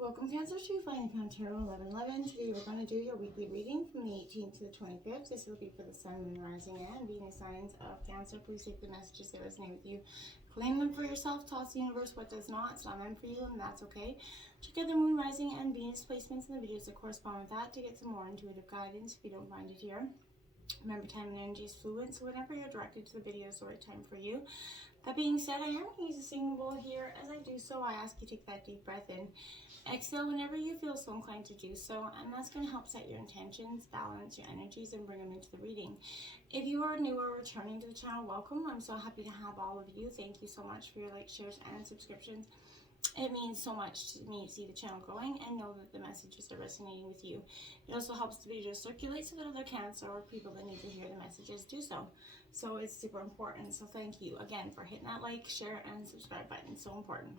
Welcome Cancer to Finding Found Tarot 1111. Today we're going to do your weekly reading from the 18th to the 25th. This will be for the Sun, Moon, Rising, and Venus signs of Cancer. Please take the messages that resonate with you. Claim them for yourself. Toss the universe what does not. It's not meant for you, and that's okay. Check out the Moon, Rising, and Venus placements in the videos that correspond with that to get some more intuitive guidance if you don't find it here. Remember, time and energy is fluid, so whenever you're directed to the video is the right time for you. That being said, I am going to use a singing bowl here. As I do so, I ask you to take that deep breath in. Exhale whenever you feel so inclined to do so, and that's going to help set your intentions, balance your energies, and bring them into the reading. If you are new or returning to the channel, welcome. I'm so happy to have all of you. Thank you so much for your likes, shares, and subscriptions. It means so much to me to see the channel growing and know that the messages are resonating with you. It also helps the video circulate so that other Cancer or people that need to hear the messages do so. So it's super important. So thank you again for hitting that like, share, and subscribe button. So important.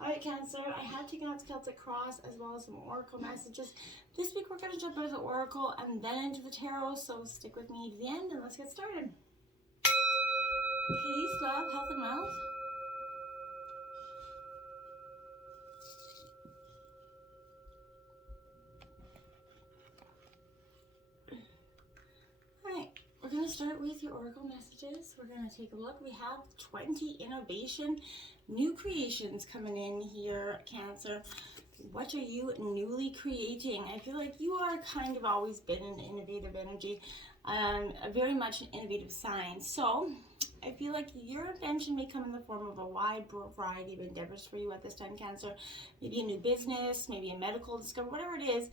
Alright, Cancer, I have taken out the Celtic Cross as well as some Oracle messages. This week we're going to jump into the Oracle and then into the Tarot, so stick with me to the end and let's get started. Peace, love, health, and wealth. Alright, we're going to start with your Oracle messages. We're going to take a look. We have 20 innovation, new creations coming in here, Cancer. What are you newly creating? I feel like you are kind of always been an innovative energy, very much an innovative sign. So I feel like your invention may come in the form of a wide variety of endeavors for you at this time, Cancer. Maybe a new business, maybe a medical discovery, whatever it is.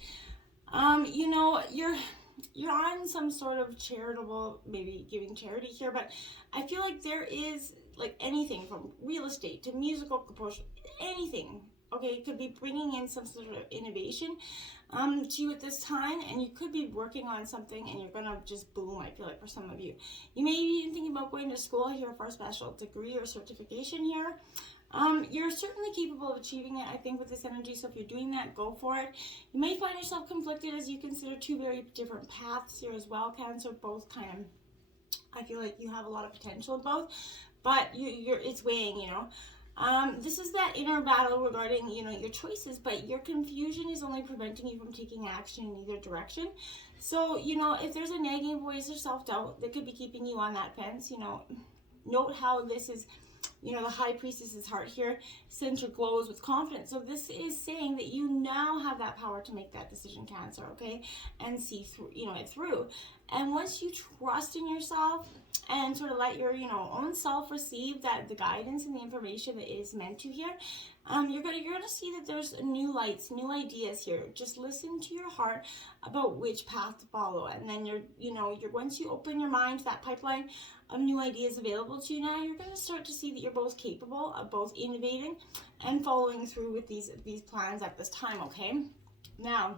You know, you're on some sort of charitable, maybe giving charity here, but I feel like there is like anything from real estate to musical composition, anything. Okay, it could be bringing in some sort of innovation to you at this time, and you could be working on something and you're gonna just boom, I feel like, for some of you. You may be even thinking about going to school here for a special degree or certification here. You're certainly capable of achieving it, I think, with this energy, so if you're doing that, go for it. You may find yourself conflicted as you consider two very different paths here as well, Cancer. Both kind of, I feel like you have a lot of potential in both, but it's weighing, you know. This is that inner battle regarding, you know, your choices, but your confusion is only preventing you from taking action in either direction. So, you know, if there's a nagging voice or self-doubt that could be keeping you on that fence, you know, note how this is, you know, the High Priestess's heart here, center glows with confidence. So this is saying that you now have that power to make that decision, Cancer, okay? And see through, you know, it through. And once you trust in yourself and sort of let your, you know, own self receive that the guidance and the information that is meant to here, you're gonna see that there's new lights, new ideas here. Just listen to your heart about which path to follow, and then once you open your mind to that pipeline of new ideas available to you now, you're going to start to see that you're both capable of both innovating and following through with these plans at this time. Okay, now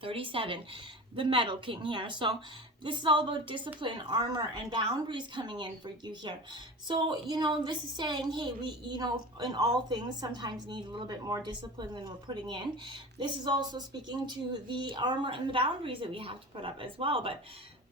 37, the Metal King here. So this is all about discipline, armor, and boundaries coming in for you here. So, you know, this is saying, hey, we, you know, in all things sometimes need a little bit more discipline than we're putting in. This is also speaking to the armor and the boundaries that we have to put up as well. But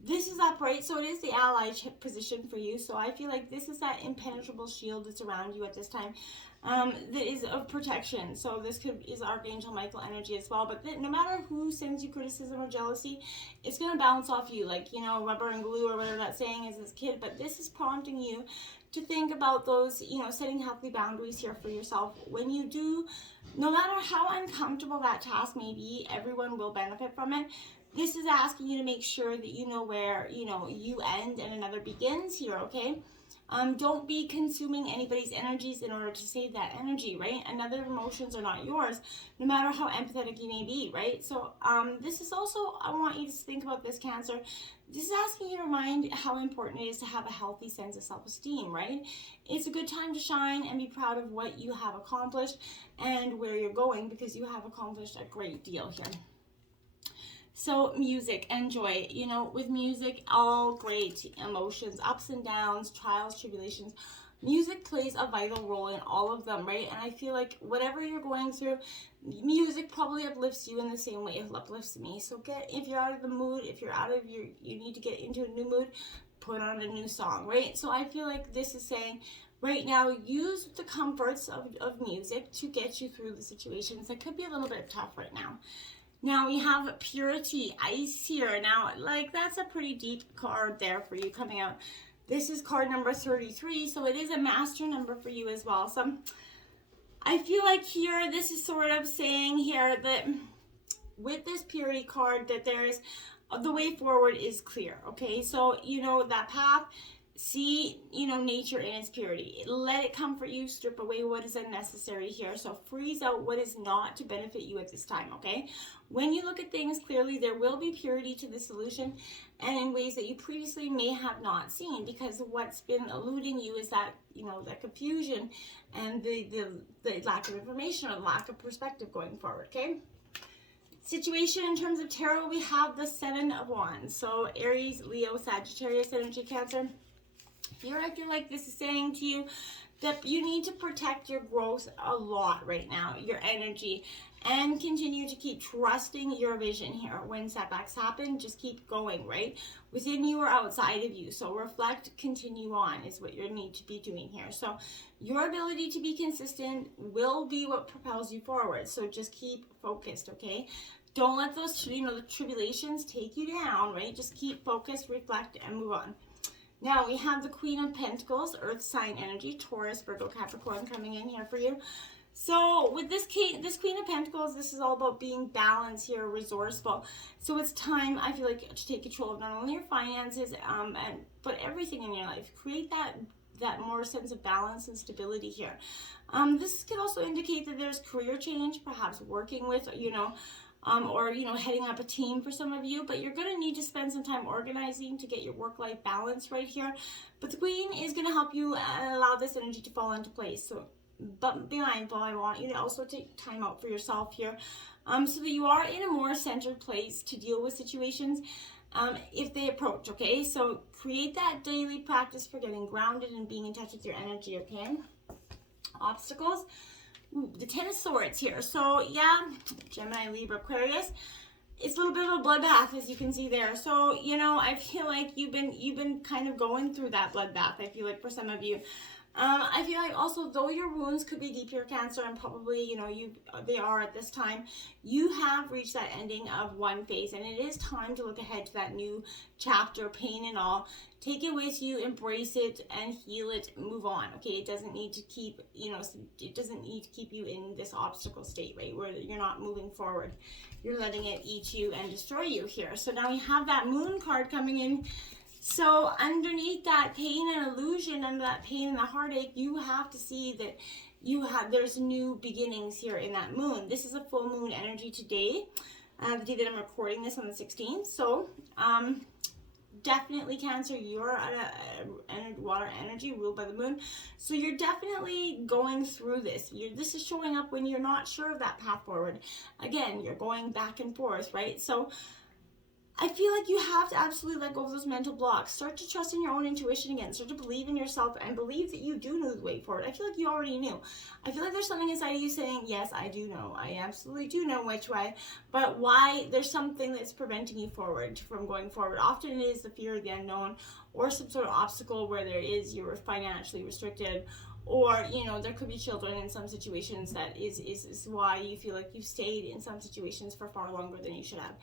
this is upright, so it is the ally position for you. So I feel like this is that impenetrable shield that's around you at this time, that is of protection. So this is Archangel Michael energy as well. But no matter who sends you criticism or jealousy, it's going to bounce off you like, you know, rubber and glue or whatever that saying is as a kid. But this is prompting you to think about those, you know, setting healthy boundaries here for yourself. When you do, no matter how uncomfortable that task may be, everyone will benefit from it. This is asking you to make sure that you know where, you know, you end and another begins here, okay? Don't be consuming anybody's energies in order to save that energy, right? And other emotions are not yours, no matter how empathetic you may be, right? So this is also, I want you to think about this, Cancer. This is asking you to remind how important it is to have a healthy sense of self-esteem, right? It's a good time to shine and be proud of what you have accomplished and where you're going, because you have accomplished a great deal here. So music and joy, you know, with music, all great emotions, ups and downs, trials, tribulations. Music plays a vital role in all of them, right? And I feel like whatever you're going through, music probably uplifts you in the same way it uplifts me. So if you're out of the mood, if you're out of you need to get into a new mood, put on a new song, right? So I feel like this is saying, right now, use the comforts of music to get you through the situations that could be a little bit tough right now. Now we have purity, ice here. Now, like, that's a pretty deep card there for you coming out. This is card number 33, so it is a master number for you as well. So I feel like here, this is sort of saying here that with this purity card, that there's, the way forward is clear, okay? So, you know, that path, see, you know, nature in its purity. Let it comfort you, strip away what is unnecessary here. So freeze out what is not to benefit you at this time, okay? When you look at things clearly, there will be purity to the solution, and in ways that you previously may have not seen, because what's been eluding you is that, you know, that confusion and the lack of information or lack of perspective going forward, okay? Situation in terms of tarot, we have the Seven of Wands. So Aries, Leo, Sagittarius energy, Cancer. Here I feel like this is saying to you that you need to protect your growth a lot right now, your energy, and continue to keep trusting your vision here. When setbacks happen, just keep going, right? Within you or outside of you. So reflect, continue on is what you need to be doing here. So your ability to be consistent will be what propels you forward. So just keep focused, okay? Don't let those, you know, the tribulations take you down, right? Just keep focused, reflect, and move on. Now we have the Queen of Pentacles, Earth sign energy, Taurus, Virgo, Capricorn coming in here for you. So with this Queen of Pentacles, this is all about being balanced here, resourceful. So it's time, I feel like, to take control of not only your finances, but everything in your life. Create that more sense of balance and stability here. This could also indicate that there's career change, perhaps working with, you know, or, you know, heading up a team for some of you, but you're going to need to spend some time organizing to get your work-life balance right here. But the Queen is going to help you allow this energy to fall into place. So, but be mindful, I want you to also take time out for yourself here, so that you are in a more centered place to deal with situations if they approach, okay? So create that daily practice for getting grounded and being in touch with your energy, okay? Obstacles. The Ten of Swords here. So yeah, Gemini, Libra, Aquarius. It's a little bit of a bloodbath, as you can see there. So, you know, I feel like you've been kind of going through that bloodbath, I feel like, for some of you. I feel like also, though your wounds could be deep here, Cancer, and probably, you know, they are at this time, you have reached that ending of one phase, and it is time to look ahead to that new chapter, pain and all. Take it with you, embrace it, and heal it, move on, okay? It doesn't need to keep, you know, it doesn't need to keep you in this obstacle state, right, where you're not moving forward. You're letting it eat you and destroy you here. So now we have that Moon card coming in. So underneath that pain and illusion, under that pain and the heartache, you have to see that there's new beginnings here in that moon. This is a full moon energy today, the day that I'm recording this on the 16th. So definitely, Cancer, you're at a water energy ruled by the moon. So you're definitely going through this. This is showing up when you're not sure of that path forward. Again, you're going back and forth, right? So I feel like you have to absolutely let go of those mental blocks. Start to trust in your own intuition again. Start to believe in yourself and believe that you do know the way forward. I feel like you already knew. I feel like there's something inside of you saying, yes, I do know. I absolutely do know which way. But why? There's something that's preventing you from going forward. Often it is the fear of the unknown, or some sort of obstacle where you're financially restricted, or, you know, there could be children in some situations. That is why you feel like you've stayed in some situations for far longer than you should have.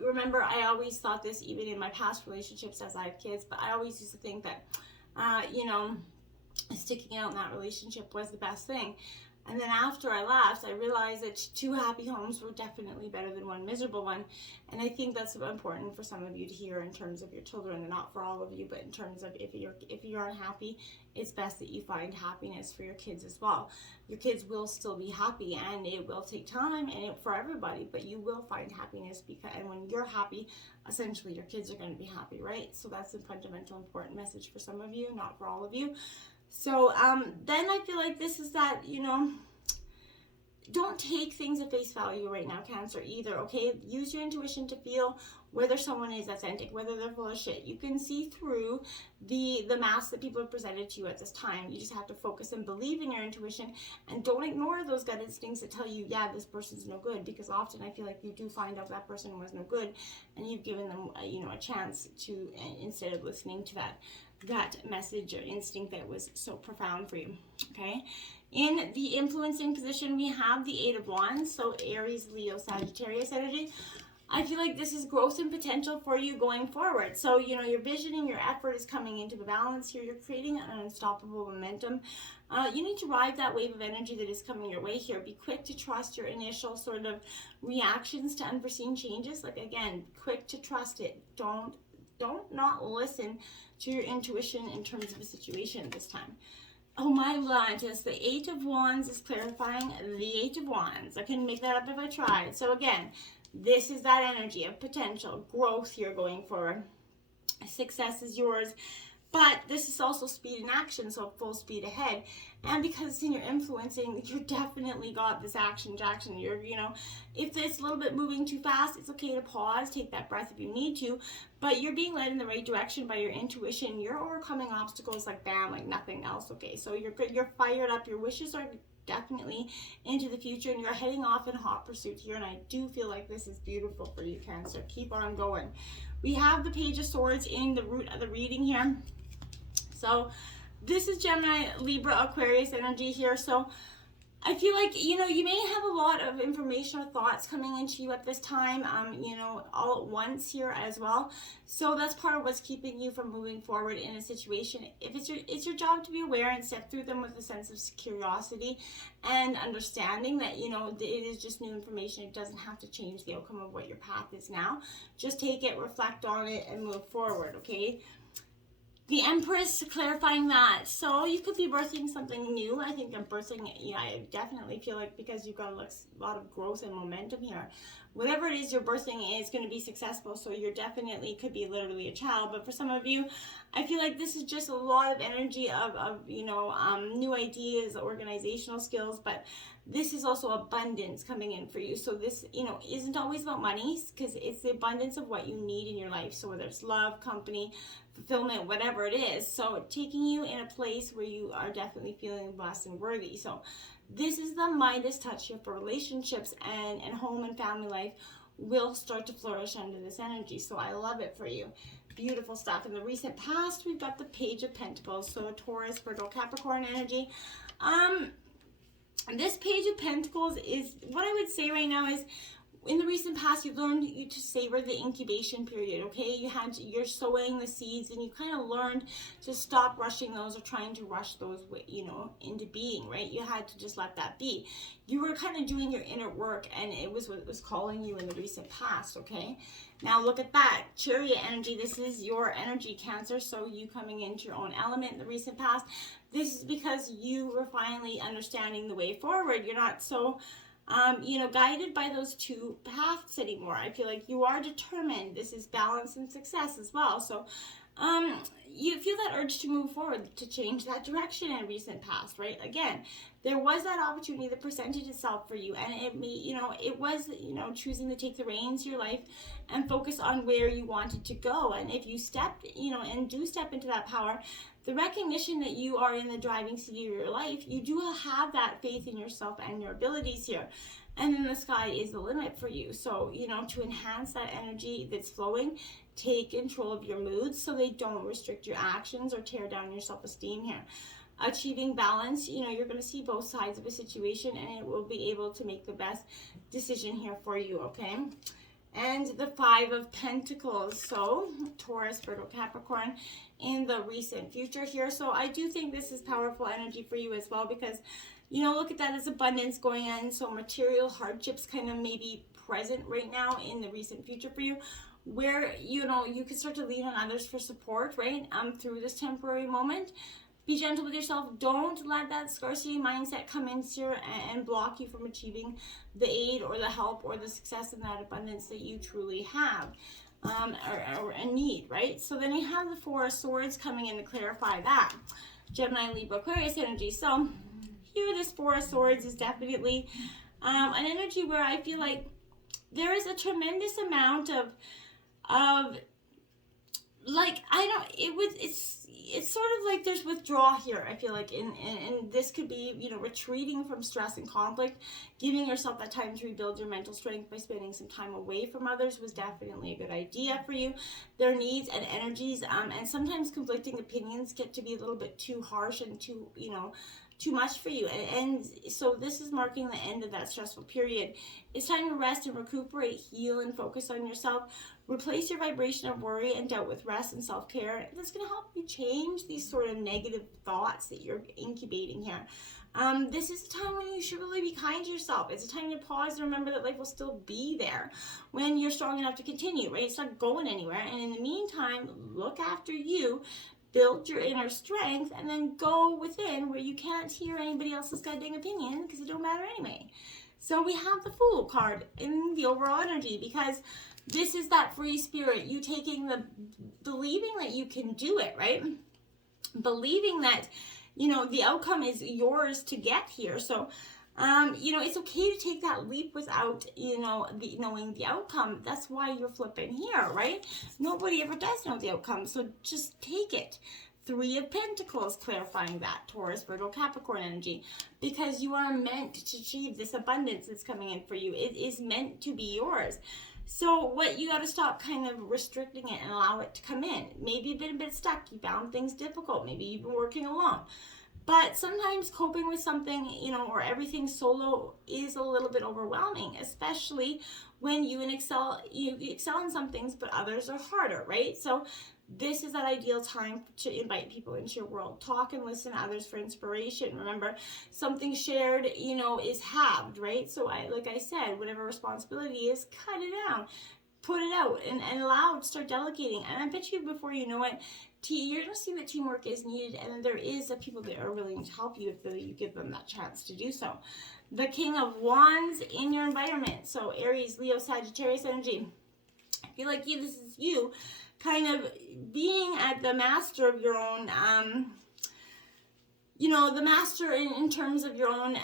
Remember, I always thought this, even in my past relationships as I have kids, but I always used to think that, you know, sticking out in that relationship was the best thing. And then after I left, I realized that 2 happy homes were definitely better than 1 miserable one. And I think that's important for some of you to hear in terms of your children, and not for all of you, but in terms of if you're unhappy, it's best that you find happiness for your kids as well. Your kids will still be happy, and it will take time for everybody, but you will find happiness, and when you're happy, essentially your kids are going to be happy, right? So that's a fundamental important message for some of you, not for all of you. So then I feel like this is that, you know, don't take things at face value right now, Cancer, either, okay? Use your intuition to feel whether someone is authentic, whether they're full of shit. You can see through the mask that people have presented to you at this time. You just have to focus and believe in your intuition, and don't ignore those gut instincts that tell you, yeah, this person's no good, because often I feel like you do find out that person was no good, and you've given them, a chance to, instead of listening to that message or instinct that was so profound for you, okay? In the influencing position, we have the Eight of Wands, so Aries, Leo, Sagittarius energy. I feel like this is growth and potential for you going forward. So, your vision and your effort is coming into the balance here. You're creating an unstoppable momentum. You need to ride that wave of energy that is coming your way here. Be quick to trust your initial sort of reactions to unforeseen changes. Like, again, quick to trust it. Don't not listen to your intuition in terms of a situation this time. Oh my Atlantis, the Eight of Wands is clarifying the Eight of Wands. I couldn't make that up if I tried. So again, this is that energy of potential growth here going forward. Success is yours. But this is also speed in action, so full speed ahead. And because it's in your influencing, you definitely got this action Jackson. If it's a little bit moving too fast, it's okay to pause, take that breath if you need to. But you're being led in the right direction by your intuition. You're overcoming obstacles like bam, like nothing else, okay? So you're fired up. Your wishes are definitely into the future, and you're heading off in hot pursuit here. And I do feel like this is beautiful for you, Cancer. Keep on going. We have the Page of Swords in the root of the reading here. So this is Gemini, Libra, Aquarius energy here. So I feel like, you may have a lot of information or thoughts coming into you at this time, all at once here as well. So that's part of what's keeping you from moving forward in a situation. If it's your job to be aware and step through them with a sense of curiosity and understanding that, it is just new information. It doesn't have to change the outcome of what your path is now. Just take it, reflect on it, and move forward, okay? The Empress, clarifying that. So you could be birthing something new. I think I'm birthing, I definitely feel like, because you've got a lot of growth and momentum here. Whatever it is you're birthing is going to be successful. So you're definitely, could be literally a child. But for some of you, I feel like this is just a lot of energy of new ideas, organizational skills. But this is also abundance coming in for you. So this, isn't always about money, because it's the abundance of what you need in your life. So whether it's love, company, fulfillment, whatever it is. So taking you in a place where you are definitely feeling blessed and worthy. So this is the Midas touch here for relationships, and home and family life will start to flourish under this energy. So I love it for you. Beautiful stuff. In the recent past, we've got the Page of Pentacles. So Taurus, Virgo, Capricorn energy. This Page of Pentacles is, what I would say right now is, in the recent past, you learned to savor the incubation period, okay? You're sowing the seeds, and you kind of learned to stop rushing those or trying to rush those, into being, right? You had to just let that be. You were kind of doing your inner work, and it was what was calling you in the recent past, okay? Now look at that. Chariot energy, this is your energy, Cancer, so you coming into your own element in the recent past. This is because you were finally understanding the way forward. You're not so guided by those two paths anymore. I feel like you are determined. This is balance and success as well. So you feel that urge to move forward, to change that direction in recent past, right? Again, there was that opportunity that presented itself for you, and it was choosing to take the reins of your life and focus on where you wanted to go. And if you step, and do step into that power, the recognition that you are in the driving seat of your life, you do have that faith in yourself and your abilities here. And then the sky is the limit for you. So, to enhance that energy that's flowing, take control of your moods so they don't restrict your actions or tear down your self-esteem here. Achieving balance, you're going to see both sides of a situation, and it will be able to make the best decision here for you, okay? And the Five of Pentacles, so Taurus, Virgo, Capricorn in the recent future here. So I do think this is powerful energy for you as well, because, look at that as abundance going on. So material hardships kind of maybe present right now in the recent future for you, where, you can start to lean on others for support, right? Through this temporary moment. Be gentle with yourself. Don't let that scarcity mindset come in here and block you from achieving the aid or the help or the success and that abundance that you truly have or need, right? So then you have the Four of Swords coming in to clarify that. Gemini, Libra, Aquarius energy. So here this Four of Swords is definitely an energy where I feel like there is a tremendous amount of like, it's sort of like there's withdrawal here, I feel like, and this could be, you know, retreating from stress and conflict. Giving yourself that time to rebuild your mental strength by spending some time away from others was definitely a good idea for you. Their needs and energies, and sometimes conflicting opinions get to be a little bit too harsh and too, you know, too much for you, and so this is marking the end of that stressful period. It's time to rest and recuperate, heal, and focus on yourself. Replace your vibration of worry and doubt with rest and self-care. That's going to help you change these sort of negative thoughts that you're incubating here. This is a time when you should really be kind to yourself. It's a time to pause and remember that life will still be there when you're strong enough to continue, right? It's not going anywhere. And in the meantime, look after you, build your inner strength, and then go within where you can't hear anybody else's goddamn opinion because it don't matter anyway. So we have the Fool card in the overall energy, because this is that free spirit, you taking the, believing that you can do it, right? Believing that, you know, the outcome is yours to get here. So you know, it's okay to take that leap without, you know, knowing the outcome. That's why you're flipping here, right? Nobody ever does know the outcome, so just take it. 3 of Pentacles, clarifying that, Taurus, Virgo, Capricorn energy, because you are meant to achieve this abundance that's coming in for you. It is meant to be yours. So what you got to stop kind of restricting it and allow it to come in. Maybe you've been a bit stuck. You found things difficult. Maybe you've been working alone. But sometimes coping with something, you know, or everything solo is a little bit overwhelming, especially when you excel in some things, but others are harder, right? So this is that ideal time to invite people into your world. Talk and listen to others for inspiration. Remember, something shared, you know, is halved, right? So like I said, whatever responsibility is, cut it down. Put it out and allow it to start delegating. And I bet you before you know it, you're going to see that teamwork is needed, and there is people that are willing to help you if you give them that chance to do so. The King of Wands in your environment. So Aries, Leo, Sagittarius energy. I feel like this is you kind of being at the master of your own, you know, the master in terms of your own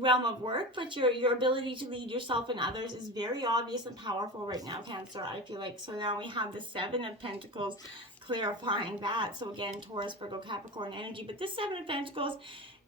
realm of work, but your ability to lead yourself and others is very obvious and powerful right now, Cancer, I feel like. So now we have the 7 of Pentacles clarifying that. So again, Taurus, Virgo, Capricorn energy. But this 7 of Pentacles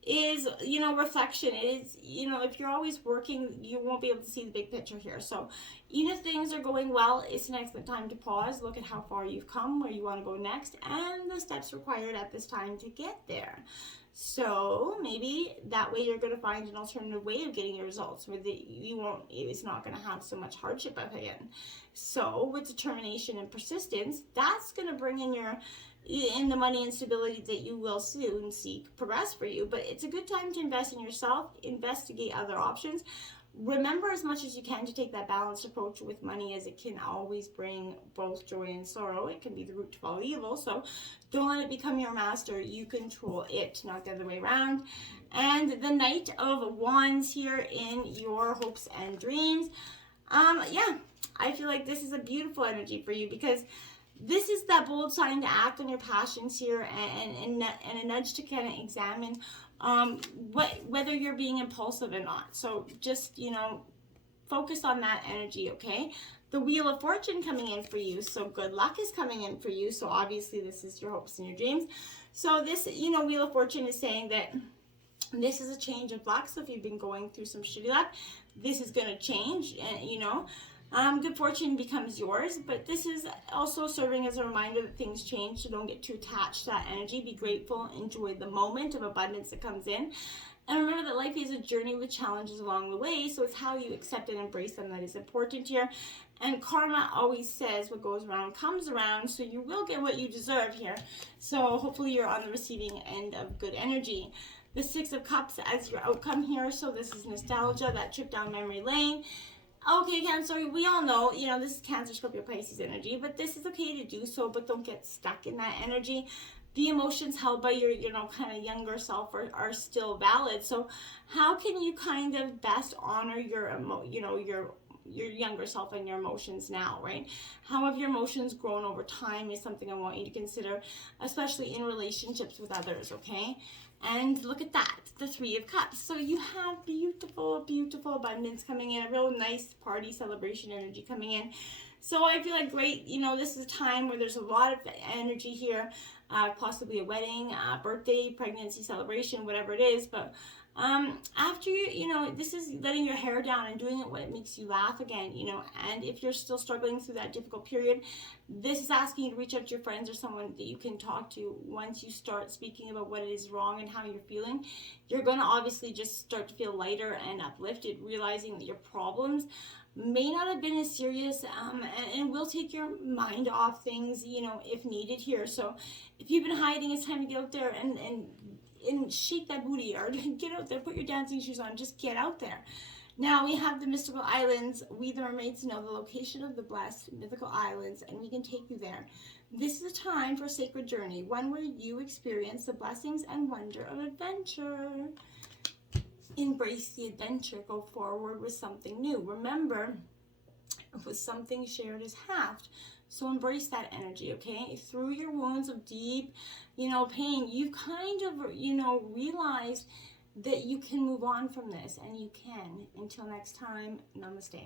is, you know, reflection. It is, you know, if you're always working, you won't be able to see the big picture here. So even if things are going well, it's an excellent time to pause, look at how far you've come, where you want to go next, and the steps required at this time to get there. So maybe that way you're going to find an alternative way of getting your results where it's not going to have so much hardship again. So with determination and persistence, that's going to bring in the money and stability that you will soon seek progress for you. But it's a good time to invest in yourself, investigate other options. Remember as much as you can to take that balanced approach with money, as it can always bring both joy and sorrow. It can be the root of all evil. So don't let it become your master. You control it, not the other way around. And the Knight of Wands here in your hopes and dreams. Yeah, I feel like this is a beautiful energy for you, because this is that bold sign to act on your passions here, and a nudge to kind of examine whether you're being impulsive or not. So just, you know, focus on that energy, okay? The Wheel of Fortune coming in for you. So good luck is coming in for you. So obviously this is your hopes and your dreams. So this, you know, Wheel of Fortune is saying that this is a change of luck. So if you've been going through some shitty luck, this is going to change, and you know, good fortune becomes yours. But this is also serving as a reminder that things change, so don't get too attached to that energy. Be grateful, enjoy the moment of abundance that comes in, and remember that life is a journey with challenges along the way, so it's how you accept and embrace them that is important here. And karma always says what goes around comes around, so you will get what you deserve here. So hopefully you're on the receiving end of good energy. The 6 of Cups as your outcome here, so this is nostalgia, that trip down memory lane. Okay, Cancer, we all know, you know, this is Cancer, Scorpio, Pisces energy, but this is okay to do so, but don't get stuck in that energy. The emotions held by your, you know, kind of younger self are still valid. So how can you kind of best honor your, your younger self and your emotions now, right? How have your emotions grown over time is something I want you to consider, especially in relationships with others, okay? And look at that, the Three of Cups. So you have beautiful, beautiful abundance coming in, a real nice party celebration energy coming in. So I feel like great, you know, this is a time where there's a lot of energy here, possibly a wedding, birthday, pregnancy celebration, whatever it is. But after you know, this is letting your hair down and doing it what makes you laugh again, you know. And if you're still struggling through that difficult period, this is asking you to reach out to your friends or someone that you can talk to. Once you start speaking about what is wrong and how you're feeling, you're going to obviously just start to feel lighter and uplifted, realizing that your problems may not have been as serious, and will take your mind off things, you know, if needed here. So if you've been hiding, it's time to get out there and shake that booty, or get out there, put your dancing shoes on, just get out there. Now we have the mystical islands. We the mermaids know the location of the blessed mythical islands, and we can take you there. This is a time for a sacred journey, one where you experience the blessings and wonder of adventure. Embrace the adventure, go forward with something new. Remember, with something shared is halved. So embrace that energy, okay? Through your wounds of deep, you know, pain, you've kind of, you know, realized that you can move on from this, and you can. Until next time, namaste.